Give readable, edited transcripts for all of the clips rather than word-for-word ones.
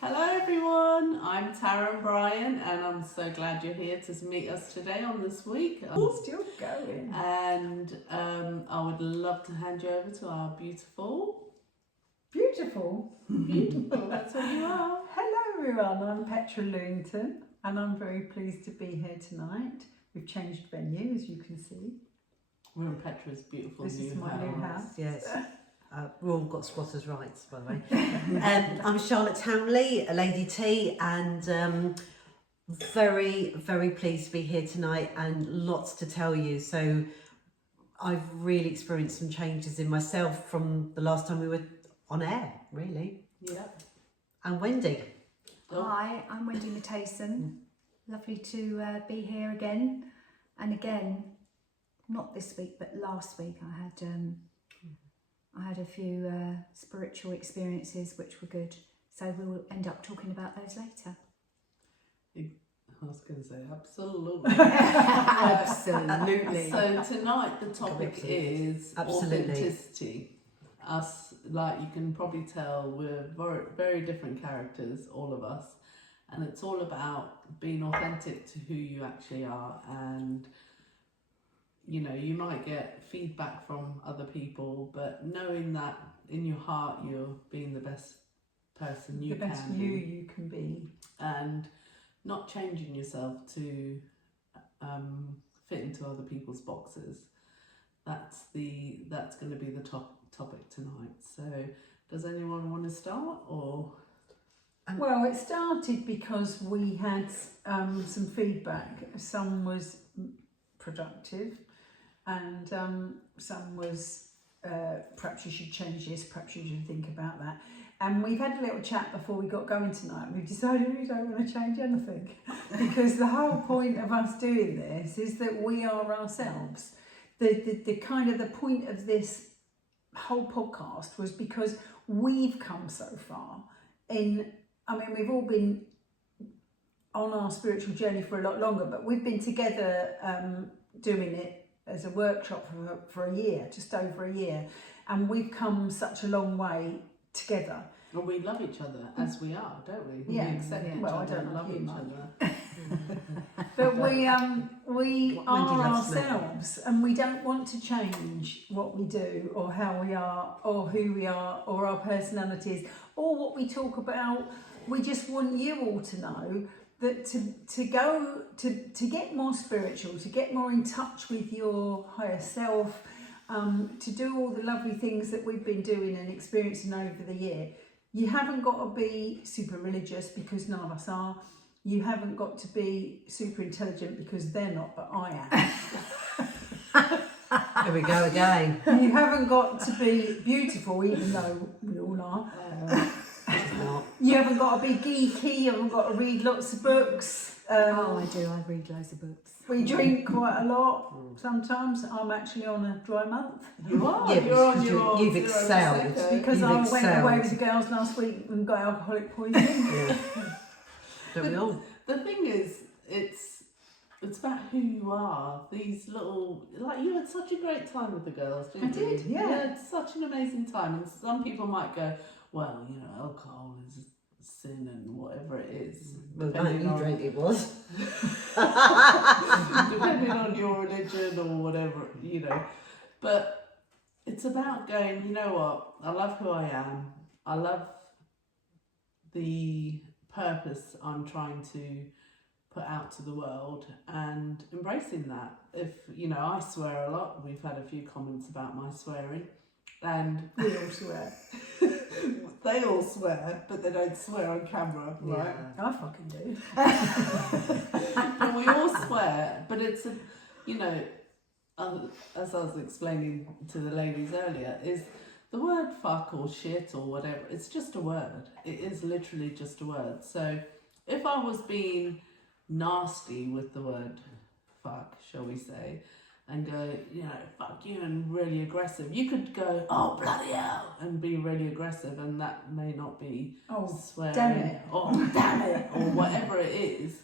Hello everyone, I'm Tara and Brian and I'm so glad you're here to meet us today on this week. Still going. And I would love to hand you over to our beautiful, that's what you are. Hello everyone, I'm Petra Lewington and I'm very pleased to be here tonight. We've changed venue, as you can see. We're in Petra's beautiful This new is my new house. Yes. We've all got squatters' rights, by the way. I'm Charlotte Townley, a Lady T, and very, very pleased to be here tonight and lots to tell you. So I've really experienced some changes in myself from the last time we were on air, really. Yeah. And Wendy. Hi, I'm Wendy Mattayson. Lovely to be here again. And again, not this week, but last week I had a few spiritual experiences which were good. So we'll end up talking about those later. I was going to say absolutely. Absolutely. So tonight the topic is Absolutely. authenticity. Us, like you can probably tell, we're very, very different characters, all of us, and it's all about being authentic to who you actually are. And you know, you might get feedback from other people, but knowing that in your heart you're being the best person you The best can you can be. and not changing yourself to fit into other people's boxes. That's going to be the topic tonight. So does anyone want to start? Or Well, it started because we had some feedback. Some was productive and some was perhaps you should change this, perhaps you should think about that. And we've had a little chat before we got going tonight and we've decided we don't want to change anything because the whole point of us doing this is that we are ourselves. The kind of the point of this whole podcast was because we've come so far we've all been on our spiritual journey for a lot longer, but we've been together doing it as a workshop for a year, just over a year, and we've come such a long way together. and we love each other as we are, don't we? Yeah. We accept each Well, I other don't and love love you each much. other. But we Wendy are loves me. ourselves, and we don't want to change what we do or how we are or who we are or our personalities or what we talk about. We just want you all to know that to get more spiritual, to get more in touch with your higher self, to do all the lovely things that we've been doing and experiencing over the year. You haven't got to be super religious because none of us are. You haven't got to be super intelligent because they're not, but I am. Here we go again. You haven't got to be beautiful, even though we all are. You haven't got to be geeky, you haven't got to read lots of books. I do. I read loads of books. We drink quite a lot sometimes. I'm actually on a dry month. You are. Yeah, You're on because your you've 0 excelled. Prosecco. Because You've I went excelled. away with the girls last week and got alcoholic poisoning. Yeah. Don't we all? The thing is, it's about who you are. These little, like, you had such a great time with the girls, didn't you? I did, yeah. You had such an amazing time. And some people might go, well, you know, alcohol is a sin and whatever it is. Well, depending you on- drank it was. depending on your religion or whatever, you know. But it's about going, you know what, I love who I am. I love the purpose I'm trying to put out to the world and embracing that. If, you know, I swear a lot. We've had a few comments about my swearing. And We all swear. they all swear, but they don't swear on camera, right? Yeah. I fucking do. But we all swear, but it's a, you know, as I was explaining to the ladies earlier, is the word fuck or shit or whatever, it's just a word. It is literally just a word. So if I was being nasty with the word fuck, shall we say, and go, you know, fuck you, and really aggressive, you could go, oh bloody hell, and be really aggressive, and that may not be Oh, swearing, damn it. or damn it, or whatever it is.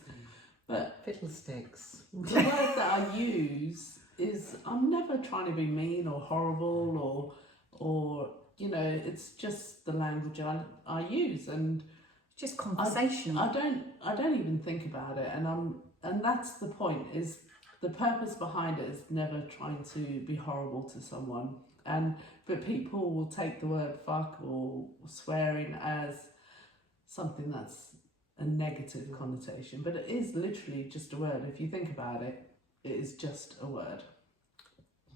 But Fiddlesticks. the word that I use is, I'm never trying to be mean or horrible or you know, it's just the language I use, and just conversational. I don't even think about it, and that's the point. Is the purpose behind it is never trying to be horrible to someone, but people will take the word fuck or swearing as something that's a negative connotation, but it is literally just a word. If you think about it, it is just a word.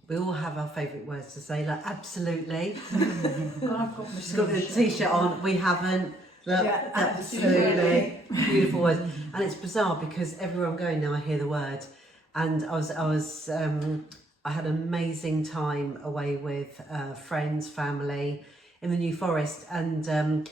We all have our favourite words to say, like absolutely. I've got She's got the t-shirt on. We haven't. Look, Yeah, absolutely beautiful words, and it's bizarre because everywhere I'm going now, I hear the word. And I had an amazing time away with friends, family in the New Forest, and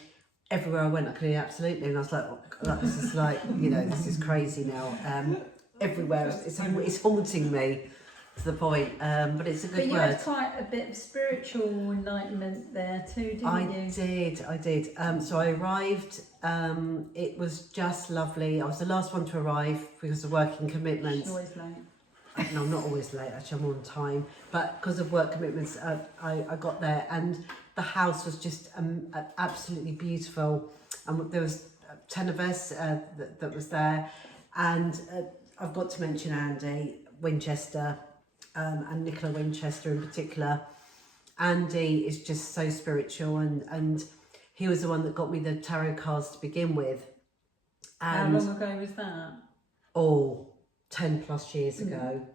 everywhere I went, I could hear absolutely, and I was like, oh, this is like, this is crazy now. Everywhere, it's haunting me. To the point, but it's a good you word. had quite a bit of spiritual enlightenment there too, didn't you? I did. So I arrived, it was just lovely. I was the last one to arrive because of working commitments. She's always late. No, I'm not always late, actually, I'm on time. But because of work commitments, I got there, and the house was just absolutely beautiful. And there was 10 of us that was there. And I've got to mention Andy Winchester, and Nicola Winchester in particular. Andy is just so spiritual, and he was the one that got me the tarot cards to begin with. And how long ago was that? 10 plus years ago.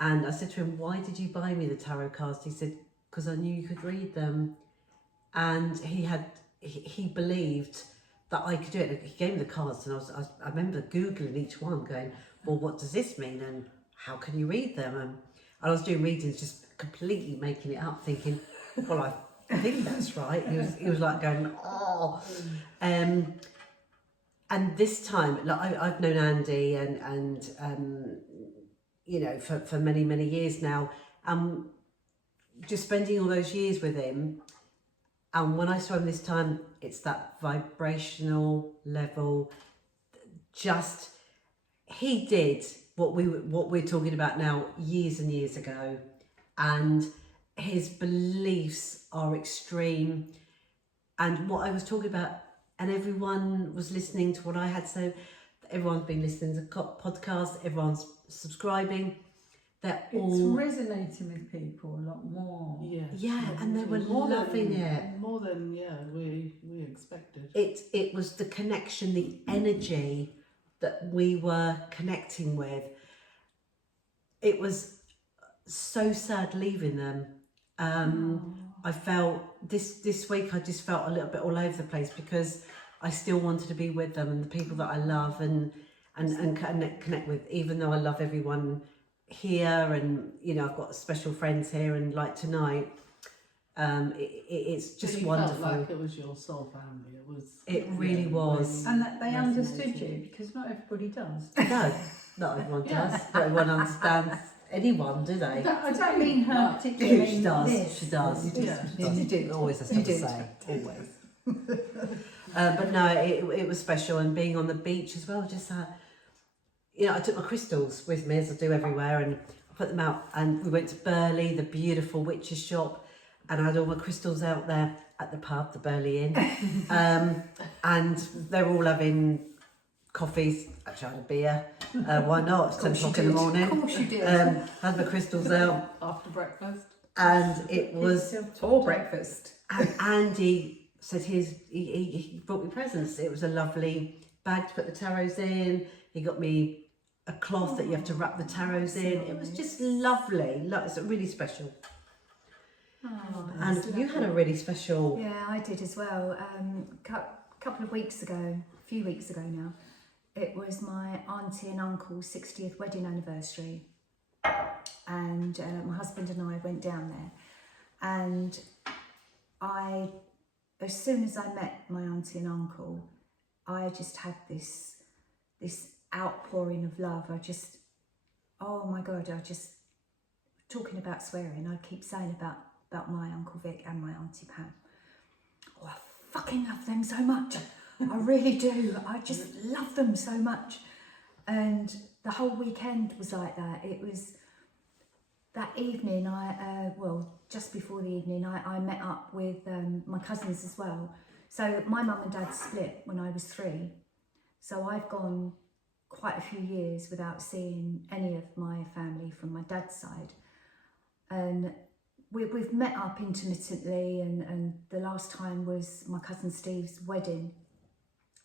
And I said to him, why did you buy me the tarot cards? He said, because I knew you could read them. And he believed that I could do it. He gave me the cards, and I remember Googling each one, going, well, what does this mean, and how can you read them? And I was doing readings, just completely making it up, thinking, well, I think that's right. He was like going, oh. And this time, like I've known Andy and for many, many years now. Just spending all those years with him, and when I saw him this time, it's that vibrational level. Just, he did what we're talking about now years and years ago, and his beliefs are extreme. And what I was talking about, and everyone was listening to what I had to say. Everyone's been listening to podcasts, everyone's subscribing. It's resonating with people a lot more. Yeah, and they were loving it more than we expected. It was the connection, the energy that we were connecting with. It was so sad leaving them. I felt this week, I just felt a little bit all over the place because I still wanted to be with them and the people that I love and connect with, even though I love everyone here, and I've got special friends here, and like tonight, it's just wonderful. Felt like it was your soul family. It really was, and that they understood you, because not everybody does. No, not everyone does. Not everyone understands anyone, do they? I don't mean her particularly. She does. She does. You do. Always has to say. Always. But no, it was special, and being on the beach as well. Just I took my crystals with me, as I do everywhere, and I put them out. And we went to Burley, the beautiful witch's shop, and I had all my crystals out there at the pub, the Burley Inn, and they're all having coffees. Actually, I had a beer. Why not? It's 10 o'clock in the morning. Of course you did. Had my crystals out after breakfast, and it was for breakfast. And Andy said he brought me presents. It was a lovely bag to put the tarots in. He got me a cloth that you have to wrap the tarots in. It was just lovely. It's really special. Oh, and you had a really special. Yeah, I did as well. Couple of weeks ago, a few weeks ago now, it was my auntie and uncle's 60th wedding anniversary, and my husband and I went down there, and as soon as I met my auntie and uncle, I just had this outpouring of love. Oh my God, talking about swearing, I keep saying about my Uncle Vic and my Auntie Pam. Oh, I fucking love them so much. I really do. I just love them so much. And the whole weekend was like that. It was that evening, just before the evening, I met up with my cousins as well, So my mum and dad split when I was 3. So I've gone quite a few years without seeing any of my family from my dad's side. And we've met up intermittently, and the last time was my cousin Steve's wedding,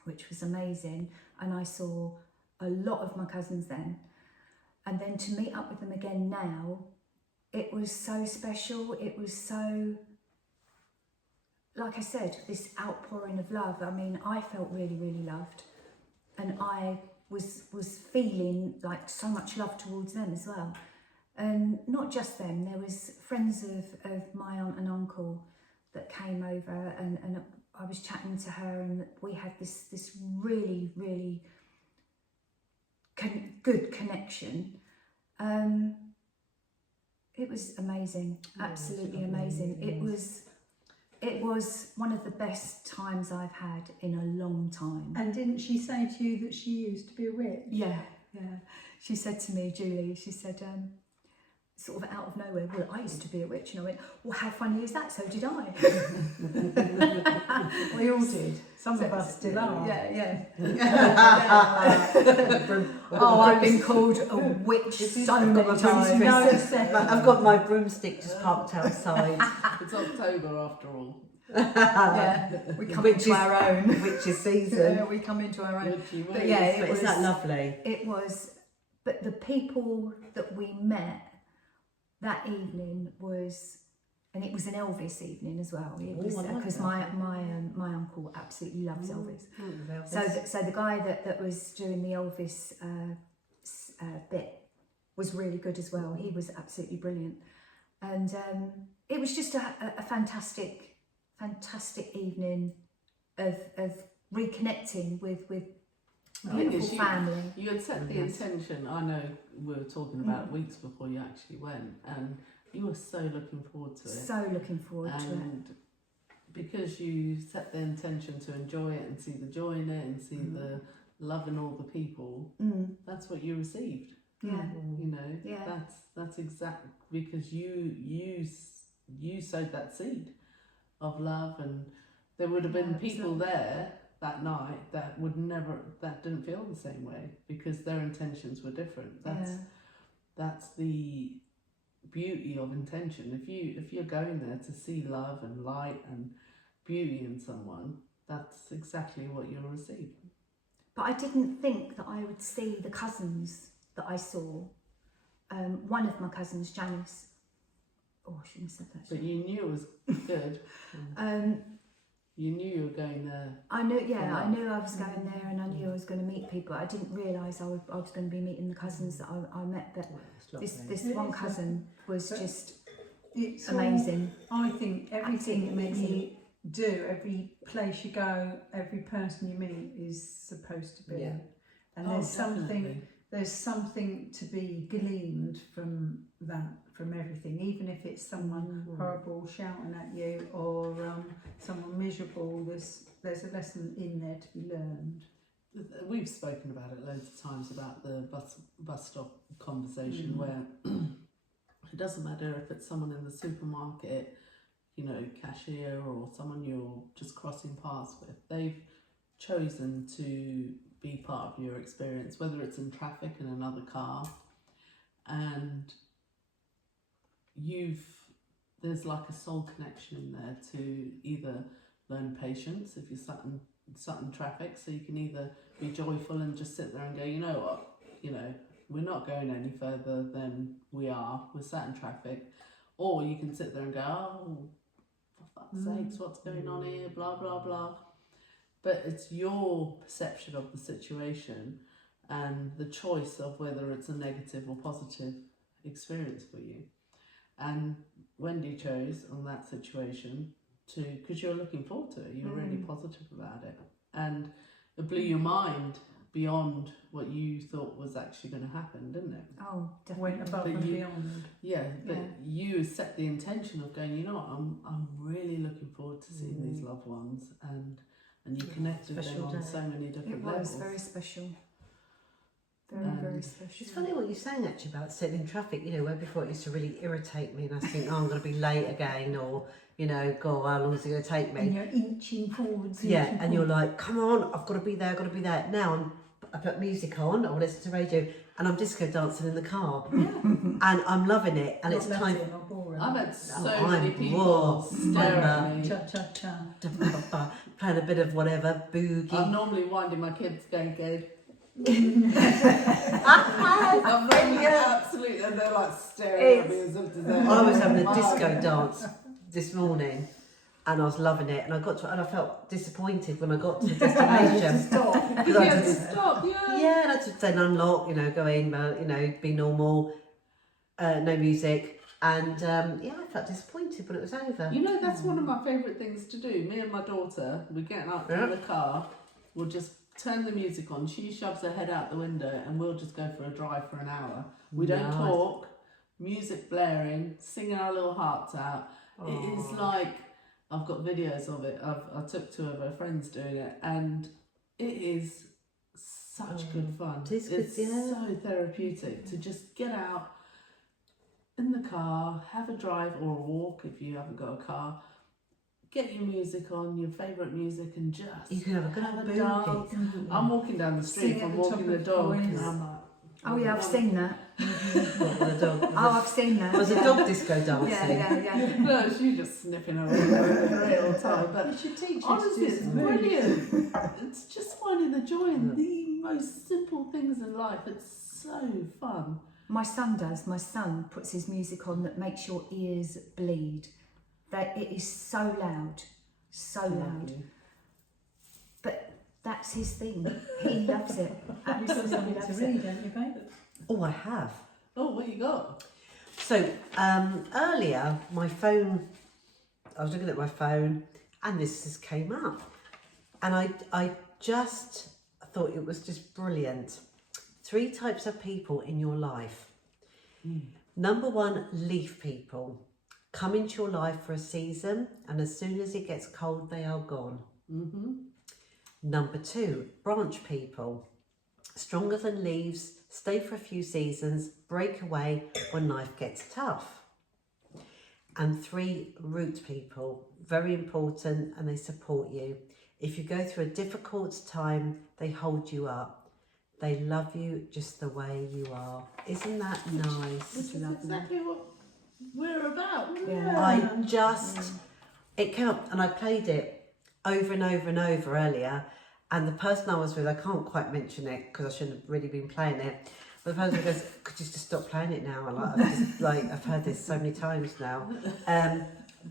which was amazing. And I saw a lot of my cousins then. And then to meet up with them again now, it was so special. It was so, like I said, this outpouring of love. I mean, I felt really, really loved. And I was feeling like so much love towards them as well. And not just them, there was friends of my aunt and uncle that came over, and I was chatting to her, and we had this really, really good connection. It was amazing, absolutely amazing. It was one of the best times I've had in a long time. And didn't she say to you that she used to be a witch? Yeah. She said to me, Julie, she said, sort of out of nowhere, well, I used to be a witch. And I went, well, how funny is that? So did I. We all did. Some of us still are. Yeah. Oh, I've been called a witch so many times. I've got my broomstick just parked outside. It's October after all. Yeah, we come into our own. Witch's season. Yeah, we come into our own. Witchy But ways. yeah, it was. Isn't that lovely? It was, but the people that we met that evening was, and it was an Elvis evening as well. It was because my uncle absolutely loves Elvis. So the guy that was doing the Elvis bit was really good as well. He was absolutely brilliant, and it was just a fantastic evening of reconnecting with beautiful family. You had set the intention. I know we were talking about weeks before you actually went, and you were so looking forward to it. So looking forward to it. And because you set the intention to enjoy it and see the joy in it and see the love in all the people, that's what you received. Yeah. You know, that's exactly because you sowed that seed of love, and there would have been people there that night that didn't feel the same way because their intentions were different. That's the beauty of intention. If you're going there to see love and light and beauty in someone, that's exactly what you'll receive. But I didn't think that I would see the cousins that I saw. One of my cousins, Janice. Oh, I shouldn't have said that. But you knew it was good. You knew you were going there. I knew I was going there, and I knew I was going to meet people. I didn't realise I was going to be meeting the cousins that I met. But this one cousin was just amazing. I think everything Absolutely that you do, every place you go, every person you meet is supposed to be. And there's something to be gleaned from that, from everything, even if it's someone horrible shouting at you or someone miserable. There's a lesson in there to be learned. We've spoken about it loads of times about the bus stop conversation where it doesn't matter if it's someone in the supermarket, you know, cashier, or someone you're just crossing paths with. They've chosen to be part of your experience, whether it's in traffic in another car, and there's like a soul connection in there to either learn patience if you're sat in traffic, so you can either be joyful and just sit there and go, you know what, you know, we're not going any further than we're sat in traffic, or you can sit there and go, oh, for fuck's sakes, what's going on here, blah blah blah. But it's your perception of the situation and the choice of whether it's a negative or positive experience for you. And Wendy chose on that situation because you're looking forward to it, you're really positive about it. And it blew your mind beyond what you thought was actually going to happen, didn't it? Oh, definitely. Went above and beyond. Yeah, but you set the intention of going, you know what, I'm really looking forward to seeing these loved ones, and you connected with them on so many different levels. It was very special. Very special. It's funny what you're saying actually about sitting in traffic, you know, where before it used to really irritate me and I think, oh, I'm going to be late again, or, you know, God, how long is it going to take me? And you're inching forwards. Yeah, inching and you're forwards. like, come on, I've got to be there, I've got to be there. Now I put music on, I listen to radio, and I'm disco dancing in the car. And I'm loving it, and it's Not time. Latin or boring. I've had so I'm many people raw. stare at me. Cha-cha-cha. Playing a bit of whatever, I'm boogie. normally winding my kids going, I'm really absolutely, and they're like staring at me as if to say, I was having a "Wow." disco dance this morning, and I was loving it, and I felt disappointed when I got to the destination. Stop. Because you had to stop, yeah. Yeah, and I had to then unlock, you know, go in, you know, be normal, no music, and yeah, I felt disappointed when it was over. You know, that's one of my favourite things to do. Me and my daughter, we're getting up Yeah. in the car, we'll just turn the music on, she shoves her head out the window, and we'll just go for a drive for an hour. We don't Nice. talk, music blaring, singing our little hearts out. It is like, I've got videos of it. I took two of her friends doing it, and it is such good fun. It is good, It's yeah. so therapeutic to just get out in the car, have a drive or a walk if you haven't got a car. Get your music on, your favourite music, and just You can have a good have a boogie. dance. I'm walking down the street, Sing at I'm the top walking the of dog, voice. and I'm like, Oh yeah, I've seen that. What, with a dog? Oh, I've seen that. Was a yeah. dog disco dancing? Yeah. no, she's just sniffing around all the time. But You should teach her honestly, to do it's some moves. brilliant. It's just finding the joy in the most simple things in life. It's so fun. My son does. My son puts his music on that makes your ears bleed. That it is so loud, so loud. Lovely. But that's his thing. He loves it. You've got Absolutely something to loves read, it. don't you, babe? Oh, I have. Oh, what you got? So earlier, my phone, I was looking at my phone, and this just came up, and I just thought it was just brilliant. 3 types of people in your life. Number 1, leaf people. Come into your life for a season, and as soon as it gets cold, they are gone. Number 2, branch people. Stronger than leaves, stay for a few seasons, break away when life gets tough. And 3, root people. Very important, and they support you. If you go through a difficult time, they hold you up. They love you just the way you are. Isn't that nice? Which is exactly what we're about. It came up, and I played it over and over and over earlier, and the person I was with, I can't quite mention it because I shouldn't have really been playing it, but the person goes, could you just stop playing it now? I've heard this so many times now.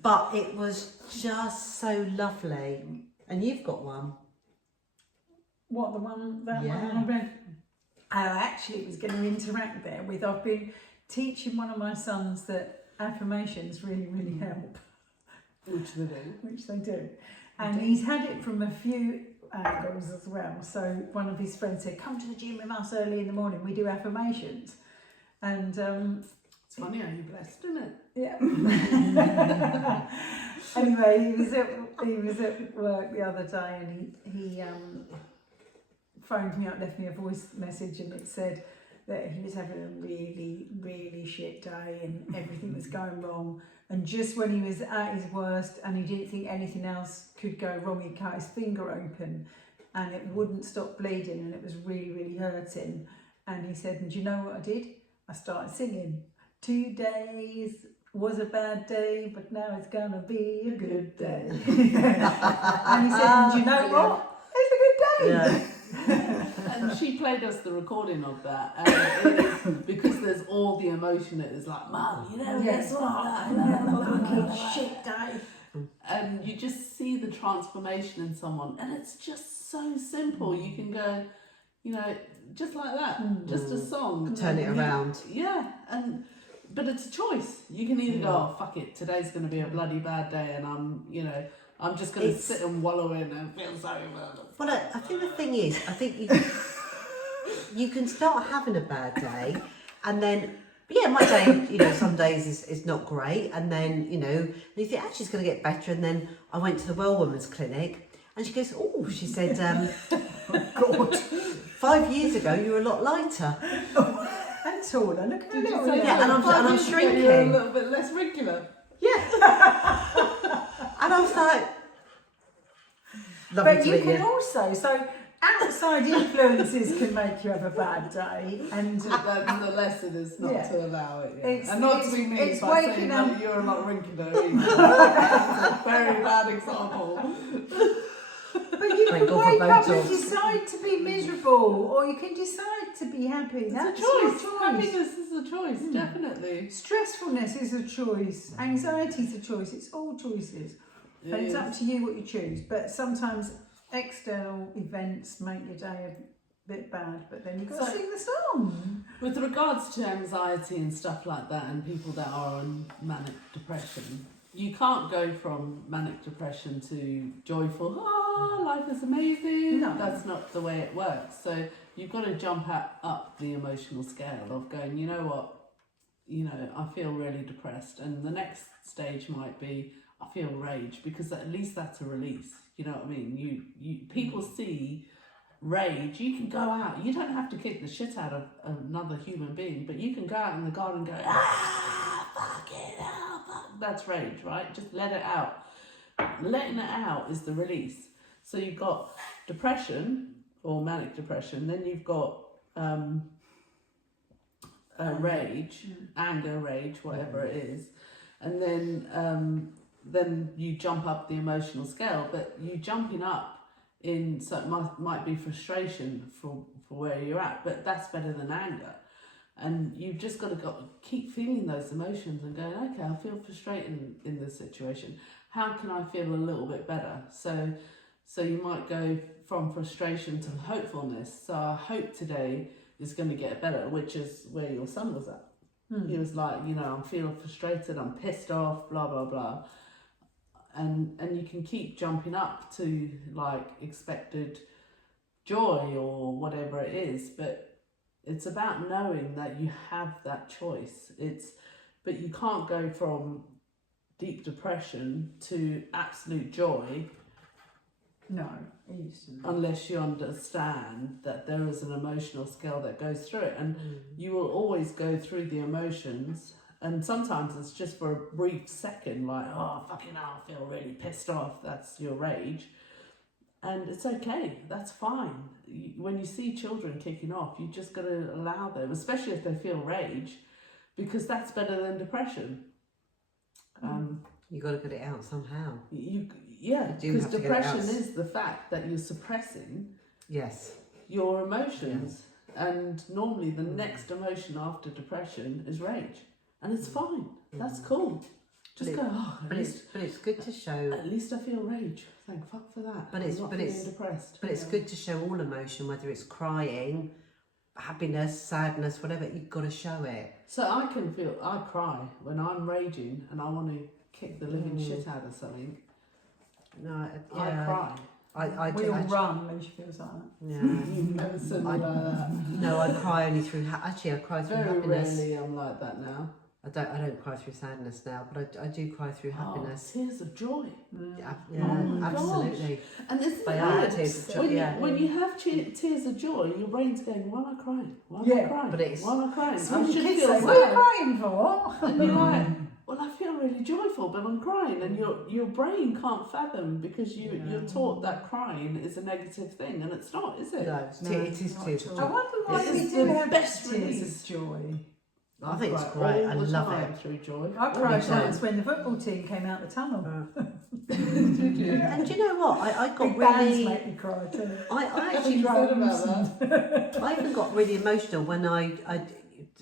But it was just so lovely. And you've got one. What, the one, that Yeah. one I read? I actually was going to interact there with, I've been teaching one of my sons that affirmations really, really help, Which they do. which they do. And he's had it from a few angles as well. So one of his friends said, come to the gym with us early in the morning, we do affirmations. And It's funny how you're blessed, isn't it? yeah. Anyway, he was at work the other day, and he phoned me up, left me a voice message, and it said that he was having a really, really shit day and everything was going wrong. And just when he was at his worst and he didn't think anything else could go wrong, he cut his finger open and it wouldn't stop bleeding, and it was really, really hurting. And he said, and do you know what I did? I started singing. 2 days was a bad day, but now it's gonna be a good day. And he said, and do you know what? It's a good day. Yeah. And she played us the recording of that, and it is, because there's all the emotion, it is like, Mum, you know, Yes. it's Fucking shit day. and you just see the transformation in someone, and it's just so simple. You can go, you know, just like that, just a song. Turn it around. Yeah, but it's a choice. You can either go, oh, fuck it, today's going to be a bloody bad day, and I'm just going to sit and wallow in and feel sorry about it. Well, I think the thing is, I think you can start having a bad day, and then, yeah, my day, you know, some days is not great, and then, you know, you think, actually it's going to get better, and then I went to the Well Women's Clinic, and she goes, oh, she said, God, 5 years ago you were a lot lighter. And taller. Look at Did you little say legs. Yeah, and I'm You're a shrinking. little bit less regular. Yeah. And I was like, But you can also, so outside influences can make you have a bad day, and That's the lesson is not Yeah. to allow it. Yeah. It's- And not to it's- be mean it's by saying waking that up- you're not rinking either. That's a very bad example. but you Thank can God for wake up and Botox. decide to be miserable, or you can decide to be happy. It's That's a choice. your choice. Happiness is a choice, definitely. Stressfulness is a choice. Anxiety is a choice. It's all choices. It And it's is. up to you what you choose. But sometimes external events make your day a bit bad, but then you've got to So- sing the song. With regards to anxiety and stuff like that, and people that are on manic depression, you can't go from manic depression to joyful, life is amazing. No. That's not the way it works. So you've got to jump up the emotional scale of going, you know what, I feel really depressed. And the next stage might be, I feel rage, because at least that's a release. You know what I mean? You people see rage. You can go out. You don't have to kick the shit out of another human being, but you can go out in the garden and go, fucking hell, fuck. That's rage, right? Just let it out. Letting it out is the release. So you've got depression or manic depression, then you've got rage, anger, rage, whatever it is, and then you jump up the emotional scale. But you jumping up in, so it might be frustration for where you're at, but that's better than anger. And you've just got to keep feeling those emotions and going, okay, I feel frustrated in this situation. How can I feel a little bit better? So you might go from frustration to hopefulness. So I hope today is going to get better, which is where your son was at. He was like, I'm feeling frustrated, I'm pissed off, blah, blah, blah. And you can keep jumping up to like expected joy or whatever it is, but it's about knowing that you have that choice. But you can't go from deep depression to absolute joy No, easily. unless you understand that there is an emotional scale that goes through it, and you will always go through the emotions. And sometimes it's just for a brief second, like, oh, fucking hell, I feel really pissed off. That's your rage. And it's okay. That's fine. When you see children kicking off, you just got to allow them, especially if they feel rage, because that's better than depression. You got to get it out somehow. You do because have to get it depression out. is the fact that you're suppressing Yes. your emotions. And normally the next emotion after depression is rage. And it's fine. That's cool. Just go, But it's good to show. at least I feel rage. Thank fuck for that. But I'm it's- not but feeling it's- depressed. But it's good to show all emotion, whether it's crying, happiness, sadness, whatever. You've got to show it. So I cry when I'm raging and I want to kick the living shit out of something. No, I cry. I We do. all run when she feels like that. Yeah. You've never seen me like that. No, I cry only through. Actually, I cry through Very happiness. rarely I'm like that now. I don't cry through sadness now, but I do cry through happiness. Oh, tears of joy. Yeah, Oh my absolutely. And isn't They it are weird? tears of joy. When, Yeah. when you have tears of joy, your brain's going, why am I crying? Why am Yeah, I crying? but it's- Why am I crying? So I when should kids feel say, what are you sad. crying for? And you're like, well, I feel really joyful, but I'm crying. And your brain can't fathom because you're taught that crying is a negative thing, and it's not, is it? No, No, it is not tears at of all. I joy. wonder why This we is do the have best tears release. of joy. I think it's cry great. I all the love time it. through joy. I cried too. once when the football team came out the tunnel. Did you? And do you know what? I got Big bands really. make me cry too. I actually Said about that. I even got really emotional when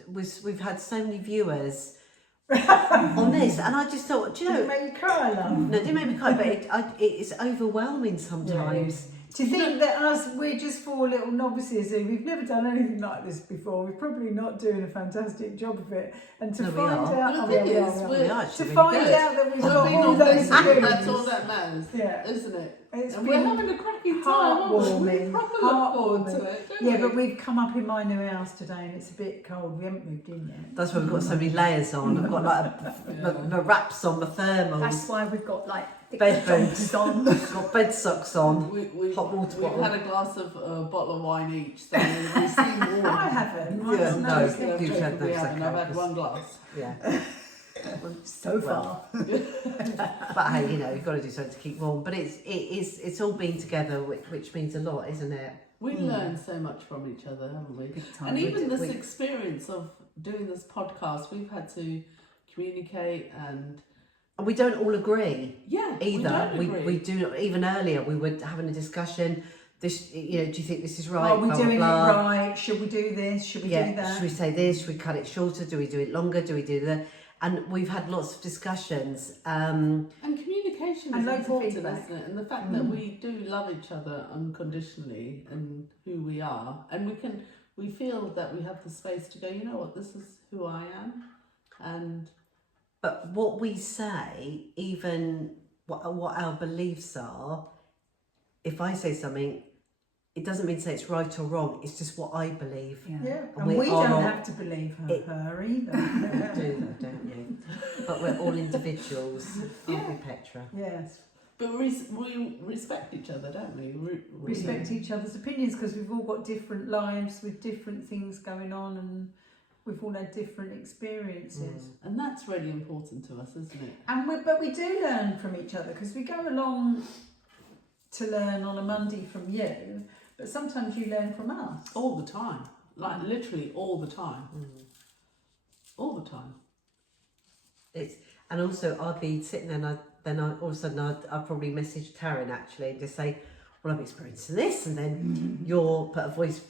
we've had so many viewers on this, and I just thought, do you Did it know, make you cry, love? no, it didn't make me cry, but it's overwhelming sometimes. To think that we're just four little novices who we've never done anything like this before. We're probably not doing a fantastic job of it. And to No, we find are. out, But the thing we are, is, we are. we're- We are To actually really find good. out that we've We're got being all those authentic, views. that's all that matters, Yeah. isn't it? It's And been we're having a cracking time, aren't we? heartwarming, We proper look forward to heartwarming. it, don't Yeah, we? but we've come up in my new house today and it's a bit cold. We haven't moved in yet. That's why we've got so many layers on. I've got like my wraps on, my thermals, That's why we've got like thick bed jumps boots on. I've got bed socks on. We've Hot water we've bottle. had a glass of bottle of wine each, so we seem warm. I haven't. Yeah, I've no, noticed you that. said no, we haven't. exactly, I've had because- one glass. Yeah. So far. But hey, you know, you've got to do something to keep warm. But it's all been together, which means a lot, isn't it? We learn so much from each other, haven't we? Big time. And even this experience of doing this podcast, we've had to communicate and we don't all agree. Yeah, either. We don't agree. We do. Even earlier, we were having a discussion. This, you know, do you think this is right? Are we Blah, blah, doing blah. it right? Should we do this? Should we do that? Should we say this? Should we cut it shorter? Do we do it longer? Do we do that? And we've had lots of discussions. And communication And is loads of important, feedback. isn't it? And the fact that we do love each other unconditionally and who we are, and we feel that we have the space to go, you know what, this is who I am, and. But what we say, even what our beliefs are, if I say something, it doesn't mean to say it's right or wrong. It's just what I believe. Yeah, And and we are don't all- have to believe her either. Do, don't you? But we're all individuals, aren't we, Petra? Yes. But we respect each other, don't we? Respect each other's opinions because we've all got different lives with different things going on, and we've all had different experiences. And that's really important to us, isn't it? But we do learn from each other because we go along to learn on a Monday from you, but sometimes you learn from us. All the time. Like literally all the time. All the time. And also I'd be sitting there and then all of a sudden I'd probably message Taryn actually and just say, well, I'm experiencing this, and then you'll put a voice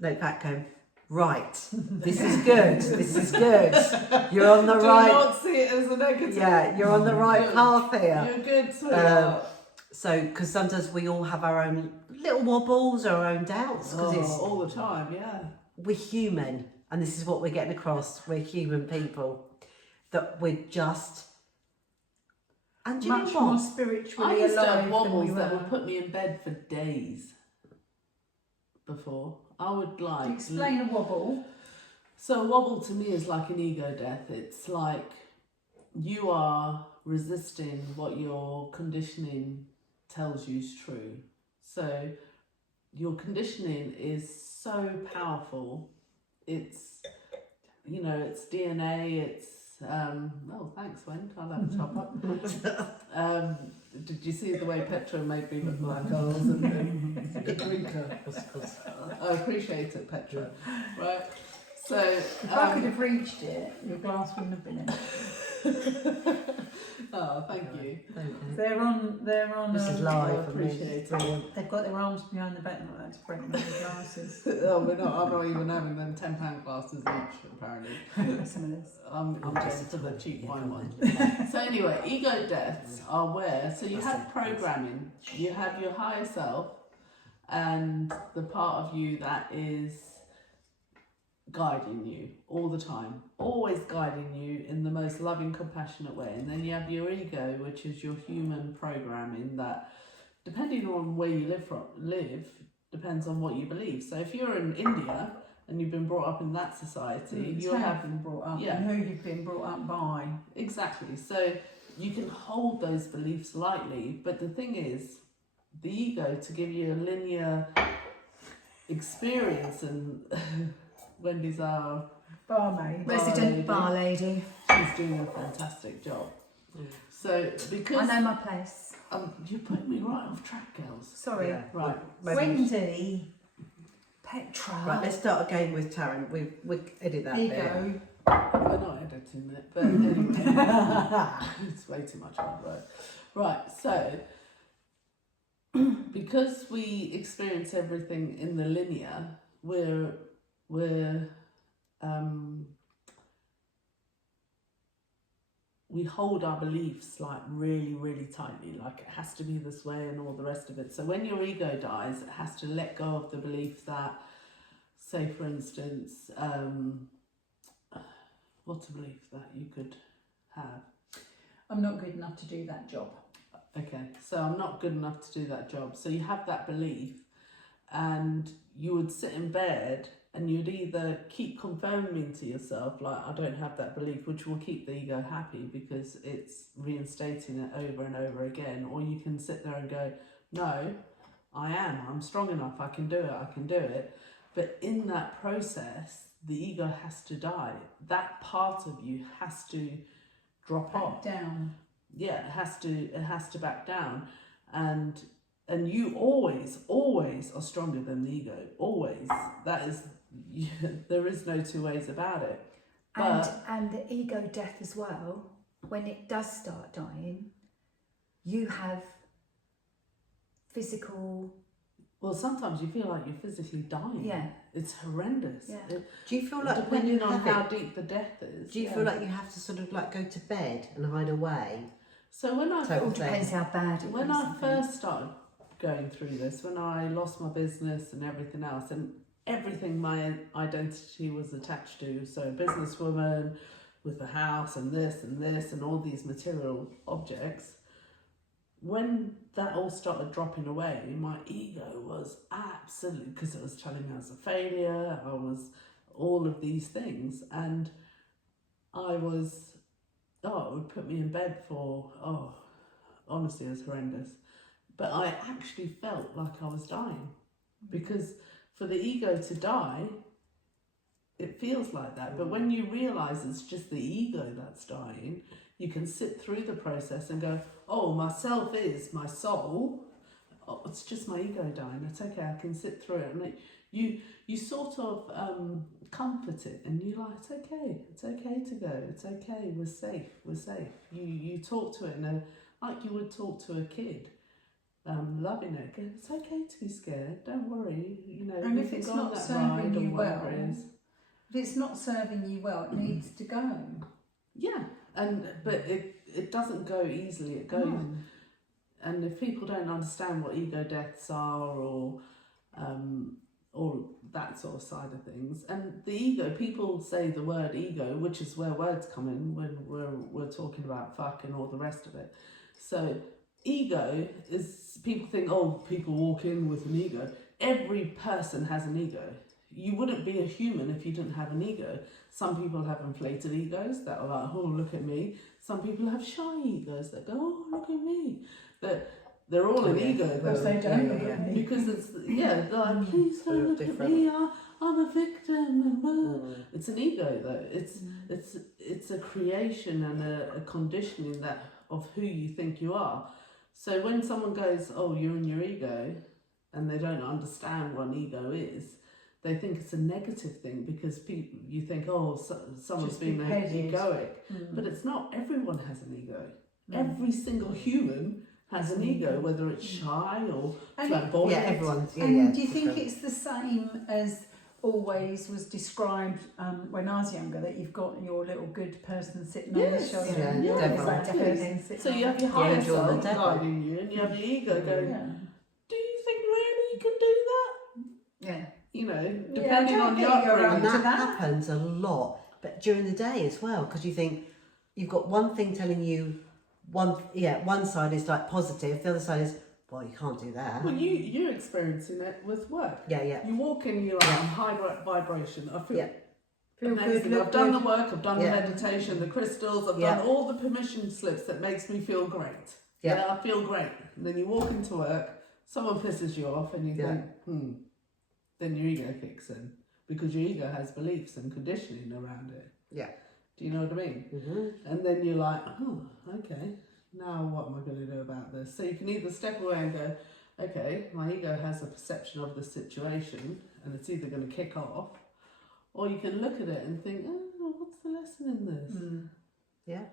note back going, right, this is good, this is good. You're on the right. Do not see it as a negative. Yeah, you're on the right path here. You're good, sweetheart. So, because sometimes we all have our own little wobbles, our own doubts, because all the time, yeah. we're human, and this is what we're getting across. We're human people, that we're just, and do you Much know what? more spiritually I used to alive have than wobbles we that were. would put me in bed for days before. I would like... Explain a wobble. So a wobble to me is like an ego death. It's like you are resisting what your conditioning tells you is true. So your conditioning is so powerful. It's, you know, it's DNA, it's, oh, thanks, Wen, I'll have a top up. Did you see the way Petra made me look like I was a drinker? I appreciate it, Petra. Right? So, If I could have reached it, your glass wouldn't have been in. oh, thank you. Okay. They're on. This is live for me. appreciate it. Brilliant. They've got their arms behind the back, not allowed to break my glasses. Oh, I'm not even having them £10 glasses each, apparently. Some of this. I'm just to the cheap Yeah, wine come one. So anyway, ego deaths are where, so you have programming, you have your higher self and the part of you that is guiding you all the time, always guiding you in the most loving, compassionate way. And then you have your ego, which is your human programming that, depending on where you live depends on what you believe. So if you're in India and you've been brought up in that society, It's you'll how have you've been brought up yeah. and who you've been brought up by. exactly. So you can hold those beliefs lightly, but the thing is, the ego to give you a linear experience, and Wendy's our Barmaid. Resident bar lady. she's doing a fantastic job. So because I know my place. you're putting me right off track, girls. Sorry. Yeah. Right. Maybe- Wendy. Petra. Right, let's start again with Taryn. We edit that bit. Ego. We're not editing it, but anyway, it's way too much hard work. Right, so because we experience everything in the linear, we hold our beliefs like really, really tightly, like it has to be this way and all the rest of it. So when your ego dies, it has to let go of the belief that, say for instance, what's a belief that you could have? I'm not good enough to do that job. Okay, so I'm not good enough to do that job. So you have that belief and you would sit in bed and you'd either keep confirming to yourself, like, I don't have that belief, which will keep the ego happy because it's reinstating it over and over again, or you can sit there and go, no, I'm strong enough, I can do it. But in that process, the ego has to die. That part of you has to drop off. Down. Yeah, it has to back down, and you always are stronger than the ego. Always. That is, there is no two ways about it. And the ego death as well, when it does start dying, you have physical. Well, sometimes you feel like you're physically dying. Yeah. It's horrendous. Yeah. Do you feel like when depending you on have how it, deep the death is. do you feel like you have to sort of like go to bed and hide away? So when I Type It all of thing. depends how bad it when is, I think. first started going through this, when I lost my business and everything else, and everything my identity was attached to, so a businesswoman with the house and this and all these material objects, when that all started dropping away, my ego was absolutely, because it was telling me I was a failure, I was all of these things, and I was, it would put me in bed for, honestly, it was horrendous. But I actually felt like I was dying, because for the ego to die, it feels like that. But when you realise it's just the ego that's dying, you can sit through the process and go, oh, myself is my soul. Oh, it's just my ego dying. It's okay, I can sit through it. And you sort of comfort it, and you're like, it's okay to go. It's okay, we're safe. You talk to it like you would talk to a kid. Loving it. It's okay to be scared. Don't worry. And we if can it's go on not that serving ride or you whatever well, it is. if it's not serving you well, it needs to go. Yeah, but it doesn't go easily. It goes, and if people don't understand what ego deaths are, or that sort of side of things, and the ego, people say the word ego, which is where words come in when we're talking about fuck and all the rest of it. So ego is, people think, people walk in with an ego. Every person has an ego. You wouldn't be a human if you didn't have an ego. Some people have inflated egos that are like, oh, look at me. Some people have shy egos that go, oh, look at me. But they're all an ego. Because they don't look at me. Because it's, they're like, please don't look at me, I'm a victim. And it's an ego though. It's a creation and a conditioning of who you think you are. So when someone goes, oh, you're in your ego, and they don't understand what an ego is, they think it's a negative thing, because you think, someone's Just being big-headed. egoic. But it's not. Everyone has an ego. Every single human has an ego, whether it's shy or flamboyant. Yeah, everyone's. And do you think it's the same as always was described when I was younger, that you've got your little good person sitting on your shoulder, yeah, and your definitely. bad person sitting So you have your The higher angel and the self devil. guiding you, and you have your ego going, Yeah. do you think really you can do that? Yeah. Depending don't on think your you're upbringing. And to that that. happens a lot, but during the day as well, because you think you've got one thing telling you one side is like positive, the other side is, well, you can't do that. Well, you're experiencing it with work. Yeah. You walk in, you're like, I'm high vibration. I feel Feel amazing. good, look I've done good. the work, I've done the Yeah. meditation, the crystals, I've Yeah. done all the permission slips that makes me feel great. Yeah. I feel great. And then you walk into work, someone pisses you off, and you think, then your ego kicks in, because your ego has beliefs and conditioning around it. Yeah. Do you know what I mean? Mm-hmm. And then you're like, oh, okay, now what am I going to do about this? So you can either step away and go, okay, my ego has a perception of the situation, and it's either going to kick off, or you can look at it and think, oh, what's the lesson in this? Yeah.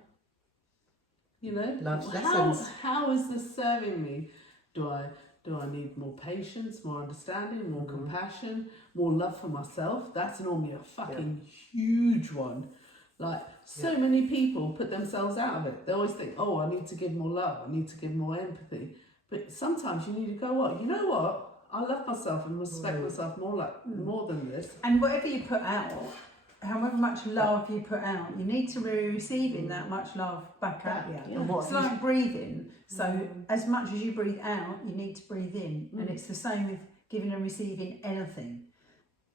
How Life's lessons. how is this serving me? Do I need more patience, more understanding, more compassion, more love for myself? That's normally a fucking huge one. Like, so many people put themselves out of it. They always think, oh, I need to give more love, I need to give more empathy. But sometimes you need to go, you know what? I love myself and respect myself more than this. And whatever you put out, however much love you put out, you need to be receiving that much love back at you. Yeah. And what It's like breathing. So as much as you breathe out, you need to breathe in. And it's the same with giving and receiving anything.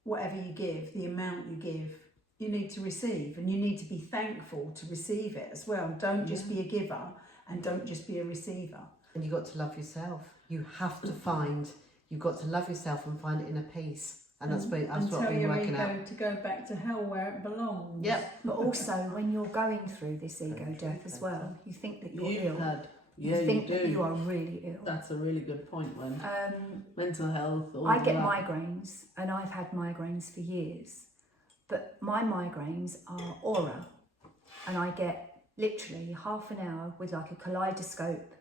Whatever you give, the amount you give, you need to receive. And you need to be thankful to receive it as well. Don't just be a giver, and don't just be a receiver. And you've got to love yourself. You have to you've got to love yourself and find inner peace. And that's what and I've tell been your working ego out. to go back to hell where it belongs. Yep. But also, when you're going through this ego death as well, you think that you're ill. Yeah, you think you that do. you are really ill. That's a really good point. When mental health. All I get that. migraines, and I've had migraines for years. But my migraines are aura, and I get literally half an hour with like a kaleidoscope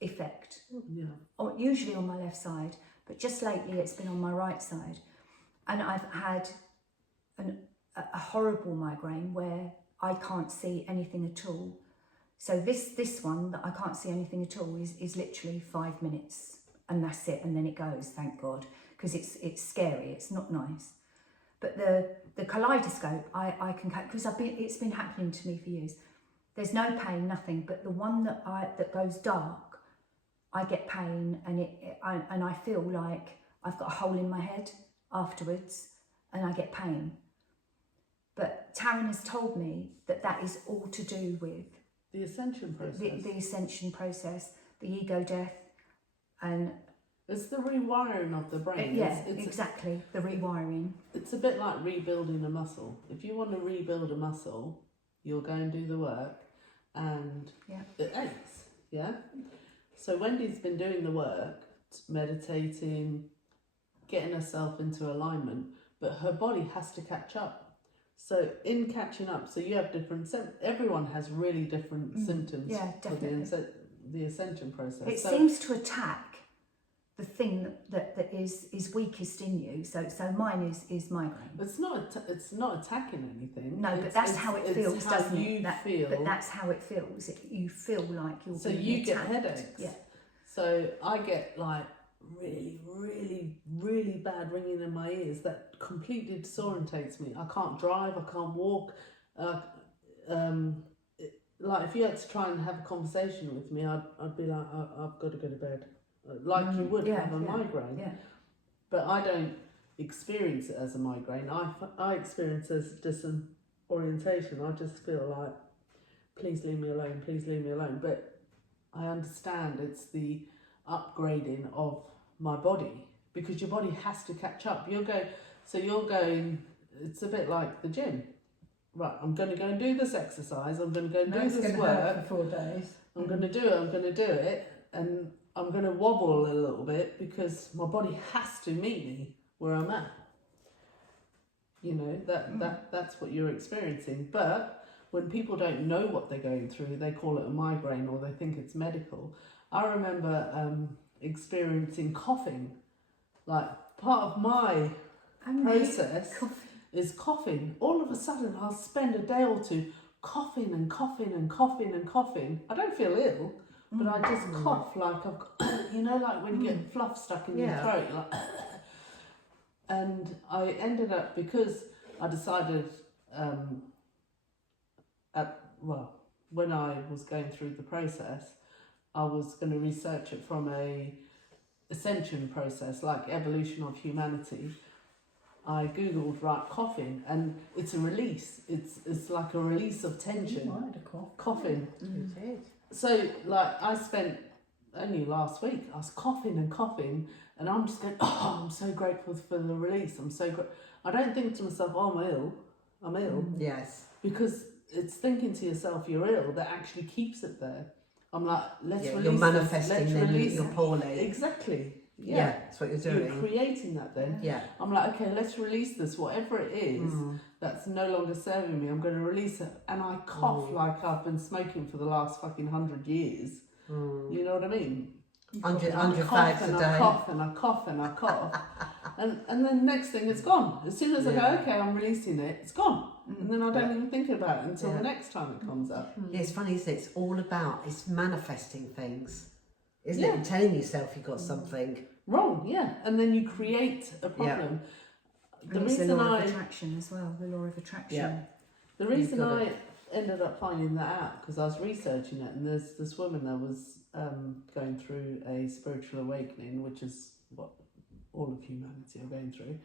effect. Yeah. Or usually on my left side, but just lately it's been on my right side. And I've had a horrible migraine where I can't see anything at all. So this one that I can't see anything at all is literally 5 minutes, and that's it, and then it goes, thank God, because it's scary, it's not nice. But the kaleidoscope, I can, because it's been happening to me for years. There's no pain, nothing, but the one that goes dark, I get pain, and I feel like I've got a hole in my head afterwards, and I get pain. But Taryn has told me that is all to do with the ascension process. The ascension process, the ego death, and it's the rewiring of the brain. It's exactly, the rewiring. It's a bit like rebuilding a muscle. If you want to rebuild a muscle, you'll go and do the work, and it aches. Yeah. So Wendy's been doing the work, meditating, getting herself into alignment, but her body has to catch up. So in catching up, so you have different, everyone has really different symptoms for the ascension process. It seems to attack the thing that is weakest in you. So mine is migraine. It's not attacking anything. No, but that's how it feels, doesn't it? Feel. But that's how it feels. You feel like you're so being you attacked. get headaches. Yeah. So I get like really, really, really bad ringing in my ears that completely disorientates me. I can't drive, I can't walk. Like if you had to try and have a conversation with me, I'd be like, I've got to go to bed. Like you would have a migraine. Yeah. But I don't experience it as a migraine. I experience it as disorientation. I just feel like, please leave me alone, please leave me alone. But I understand it's the upgrading of my body, because your body has to catch up. You're going, it's a bit like the gym. Right, I'm going to go and do this exercise, I'm going to go and do this work. For 4 days. I'm going to do it, and I'm going to wobble a little bit because my body has to meet me where I'm at. You know, that's what you're experiencing. But when people don't know what they're going through, they call it a migraine or they think it's medical. I remember experiencing coughing. Like part of my process is coughing. All of a sudden I'll spend a day or two coughing and coughing and coughing and coughing. I don't feel ill, but I just cough like I've got, you know, like when you get fluff stuck in your throat, like. And I ended up, because I decided when I was going through the process, I was going to research it from a ascension process, like evolution of humanity. I googled coughing, and it's a release. It's like a release of tension. I had a cough. Coughing. Mm. So like I spent only last week, I was coughing and coughing, and I'm just going, oh, I'm so grateful for the release. I don't think to myself, oh, I'm ill. Yes. Because it's thinking to yourself you're ill that actually keeps it there. I'm like, let's release you're manifesting this. then you're poorly. Exactly. Yeah, that's what you're doing. You're creating that then. Yeah. I'm like, okay, let's release this, whatever it is that's no longer serving me, I'm going to release it. And I cough like I've been smoking for the last fucking 100 years. You know what I mean? 100 fags a day. I cough and I cough and I cough. and then next thing, it's gone. As soon as I go, okay, I'm releasing it, it's gone. And then I don't even think about it until the next time it comes up. Yeah, it's funny, isn't it? It's all about, it's manifesting things, isn't it? And telling yourself you've got something wrong, and then you create a problem. The reason the law of attraction as well, the law of attraction. Yeah. The reason I ended up finding that out, because I was researching it, and there's this woman that was going through a spiritual awakening, which is what all of humanity are going through.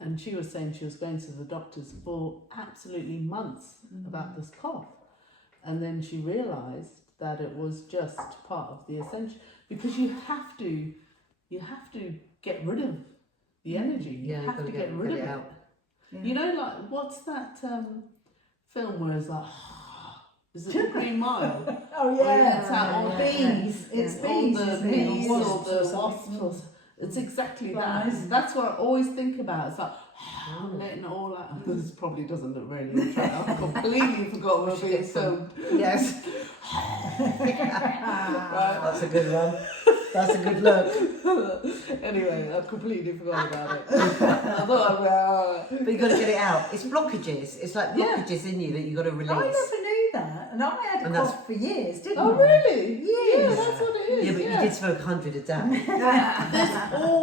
And she was saying she was going to the doctors for absolutely months about this cough. And then she realised that it was just part of the ascension, because you have to get rid of the energy. You Yeah, you've have got to to get rid of it it. out. Yeah. You know, like, what's that film where it's like, is it The Green Mile? Oh Where he yeah. lets out all Bees. It's all bees, the isn't it? bees Or or wasps the or something. wasps. Or it's exactly Flies. that. That's what I always think about. It's like, I'm letting it all out. This probably doesn't look really attractive. I've completely forgot we're being filmed. Yes. Right. That's a good one. That's a good look. Anyway, I completely forgot about it. I thought But you've got to get it out. It's blockages. It's like blockages in you that you've got to release. I never knew that, and I had a And that's- cough for years, didn't oh, I? really? Yes. Yeah, that's what it is. Yeah, but you did smoke 100 a day.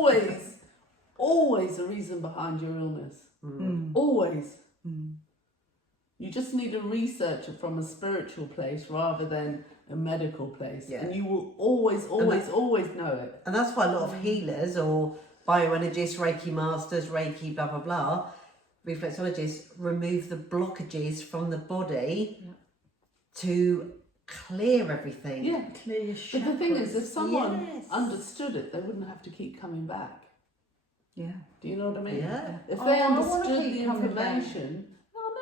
There's always a reason behind your illness. Always. You just need to research it from a spiritual place rather than a medical place. Yeah. And you will always know it. And that's why a lot of healers or bioenergists, Reiki masters, Reiki, blah, blah, blah, reflexologists remove the blockages from the body to clear everything. Yeah. Clear your But the thing is, if chakras. someone Yes. understood it, they wouldn't have to keep coming back. Yeah. Do you know what I mean? Yeah. If Oh, they I wanna understood keep the coming back. information,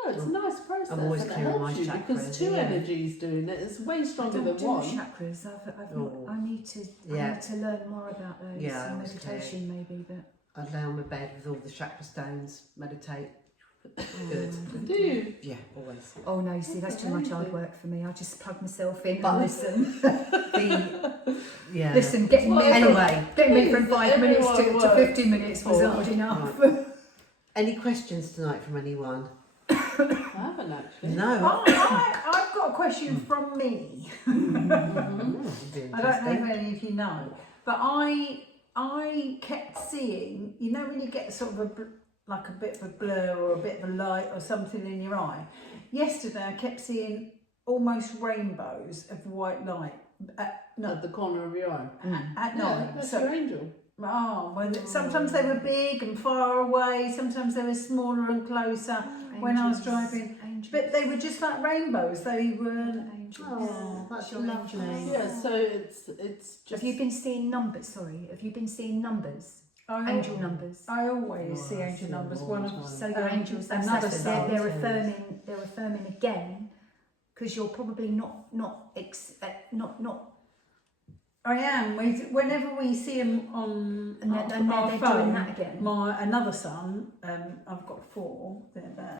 no, it's a nice process. I'm always and it clearing helps my you because chakras, two yeah. energies doing it. It's way I stronger don't than do one. chakras. I've not, I need to. I Yeah. need to learn more about those. Yeah, and I was meditation maybe, but I'd lay on my bed with all the chakra stones, meditate. Good. Do you? Yeah, always. oh no, you see, that's too much hard Amazing. work for me. I just plug myself in But- and listen. Yeah. Listen, getting Well, me anyway, getting me from please, 5 minutes to everyone 50 minutes was works. hard enough. any questions tonight from anyone? I haven't actually. No. I've got a question from me. It'd be I don't know interesting. if any of you know, but I kept seeing, you know, when you get sort of like a bit of a blur or a bit of a light or something in your eye. Yesterday, I kept seeing almost rainbows of white light. At the corner of your eye. At No, night. that's So, your angel. well, sometimes they were big and far away. Sometimes they were smaller and closer. When I was driving. Angels. But they were just like rainbows. They were. Angels. Oh, that's Your lovely. angels. Yeah, so it's just. Have you been seeing numbers? Sorry, have you been seeing numbers? Angel numbers. I always Oh, see I angel see numbers. them One all the of time. So your angels, that's another they're side. they're affirming again, because you're probably not. I am. Whenever we see them on And our they're phone, doing that again. another son, I've got 4. They're there.